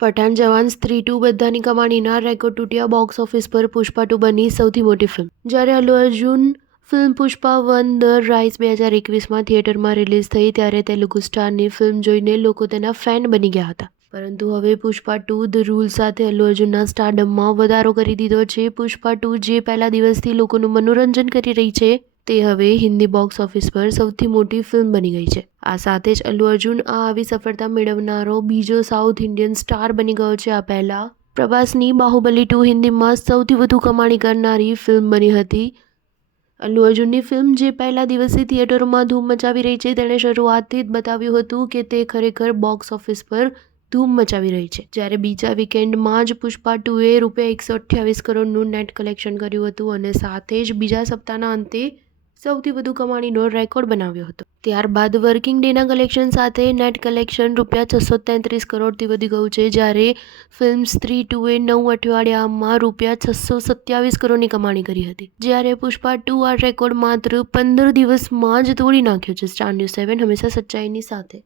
પઠાણ જવાન સ્ત્રી 2 બધાની કમાણીના રેકોર્ડ તૂટ્યા. બોક્સ ઓફિસ પર પુષ્પા 2 બની સૌથી મોટી ફિલ્મ. જ્યારે Allu Arjun film Pushpa 1 the rise 2021માં થિયેટરમાં રિલીઝ થઈ ત્યારે તેલુગુ સ્ટારની ફિલ્મ જોઈને લોકો તેના ફેન બની ગયા હતા. પરંતુ હવે પુષ્પા 2 ધ રૂલ સાથે અલ્લુ અર્જુનના સ્ટારડમમાં વધારો કરી દીધો છે. પુષ્પા 2 જે પહેલા દિવસથી લોકોનું મનોરંજન કરી રહી છે તે હવે હિન્દી બોક્સ ઓફિસ પર સૌથી મોટી ફિલ્મ બની ગઈ છે. આ સાથે જ અલ્લુ અર્જુન આ આવી સફળતા મેળવનારો બીજો સાઉથ ઇન્ડિયન સ્ટાર બની ગયો છે. આ પહેલા પ્રભાસની બાહુબલી 2 હિન્દીમાં સૌથી વધુ કમાણી કરનારી ફિલ્મ બની હતી. અલ્લુ અર્જુનની ફિલ્મ જે પહેલા દિવસથી થિયેટરોમાં ધૂમ મચાવી રહી છે તેણે શરૂઆતથી જ બતાવ્યું હતું કે તે ખરેખર બોક્સ ઓફિસ પર ધૂમ મચાવી રહી છે. જ્યારે બીજા વીકેન્ડમાં જ પુષ્પા 2એ ₹128 કરોડનું નેટ કલેક્શન કર્યું હતું અને સાથે જ બીજા સપ્તાહના અંતે સૌથી વધુ કમાણીનો રેકોર્ડ બનાવ્યો હતો. ત્યારબાદ વર્કિંગ ડેના કલેક્શન સાથે નેટ કલેક્શન ₹633 કરોડથી વધી ગયું છે. જ્યારે ફિલ્મ સ્ત્રી 2એ 9 અઠવાડિયામાં ₹627 કરોડની કમાણી કરી હતી. જ્યારે પુષ્પા 2 આ રેકોર્ડ માત્ર 15 દિવસમાં જ તોડી નાખ્યો છે. સ્ટાર ન્યૂઝ 7 હંમેશા સચ્ચાઈની સાથે.